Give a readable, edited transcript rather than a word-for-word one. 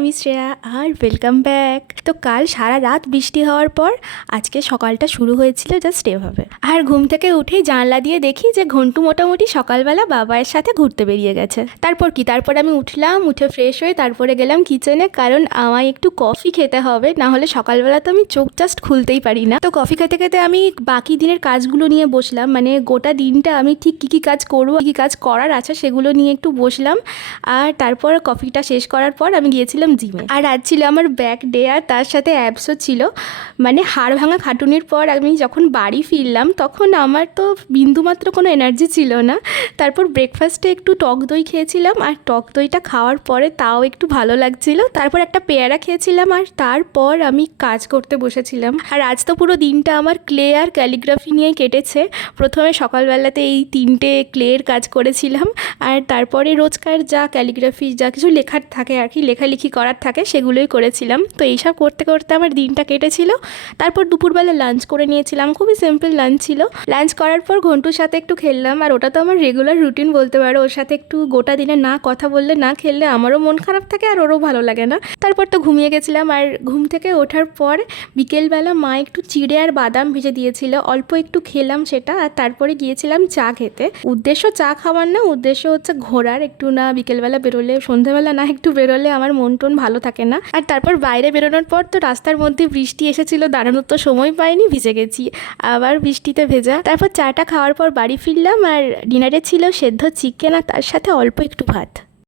আমি শ্রেয়া আর welcome back. তো কাল সারা রাত বৃষ্টি হওয়ার পর আজকে সকালটা শুরু হয়েছিল জাস্ট এভাবে। আর ঘুম থেকে উঠেই জানলা দিয়ে দেখি যে ঘন্টু মোটামুটি সকালবেলা বাবায়ের সাথে ঘুরতে বেরিয়ে গেছে। তারপর আমি উঠলাম, উঠে ফ্রেশ হয়ে তারপরে গেলাম কিচেনে, কারণ আমায় একটু কফি খেতে হবে, না হলে সকালবেলা তো আমি চোখ জাস্ট খুলতেই পারি না। তো কফি খেতে খেতে আমি বাকি দিনের কাজগুলো নিয়ে বসলাম, মানে গোটা দিনটা আমি ঠিক কী কী কাজ করবো, কী কী কাজ করার আছে সেগুলো নিয়ে একটু বসলাম। আর তারপর কফিটা শেষ করার পর আমি গিয়েছিলাম জিমে। আর আজ ছিল আমার ব্যাক ডে, আর তার সাথে অ্যাবসও ছিল। মানে হাড় ভাঙা খাটুনির পর আমি যখন বাড়ি ফিরলাম তখন আমার তো বিন্দুমাত্র কোনো এনার্জি ছিল না। তারপর ব্রেকফাস্টে একটু টক দই খেয়েছিলাম, আর টক দইটা খাওয়ার পরে তাও একটু ভালো লাগছিল। তারপর একটা পেয়ারা খেয়েছিলাম, আর তারপর আমি কাজ করতে বসেছিলাম। আর আজ তো পুরো দিনটা আমার ক্লে আর ক্যালিগ্রাফি নিয়েই কেটেছে। প্রথমে সকালবেলাতে এই 3টে ক্লের কাজ করেছিলাম, আর তারপরে রোজকার যা ক্যালিগ্রাফি যা কিছু লেখার থাকে আর কি, লেখালেখি করার থাকে সেগুলোই করেছিলাম। তো এইসব করতে করতে আমার দিনটা কেটেছিল। তারপর দুপুরবেলা লাঞ্চ করে নিয়েছিলাম, খুবই সিম্পল লাঞ্চ ছিল। লাঞ্চ করার পর ঘন্টুর সাথে একটু খেললাম, আর ওটা তো আমার রেগুলার রুটিন বলতে পারো। ওর সাথে একটু গোটা দিনে না কথা বললে, না খেললে আমারও মন খারাপ থাকে আর ওরও ভালো লাগে না। তারপর তো ঘুমিয়ে গেছিলাম। আর ঘুম থেকে ওঠার পর বিকেলবেলা মা একটু চিড়ে আর বাদাম ভেজে দিয়েছিল, অল্প একটু খেলাম সেটা। আর তারপরে গিয়েছিলাম চা খেতে। উদ্দেশ্য চা খাওয়ার না, উদ্দেশ্য হচ্ছে ঘোরার। একটু না বিকেলবেলা বেরোলে, সন্ধ্যেবেলা না একটু বেরোলে আমার মন টন ভালো থাকে না। আর তারপর বাইরে বেরোনোর পর তো রাস্তার মধ্যে বৃষ্টি এসেছিল, দাঁড়ানোর তো সময় পাইনি, ভিজে গেছি আবার বৃষ্টিতে ভেজা। তারপর চাটা খাওয়ার পর বাড়ি ফিরলাম, আর ডিনারে ছিল সেদ্ধ চিকেন আর তার সাথে অল্প একটু ভাত।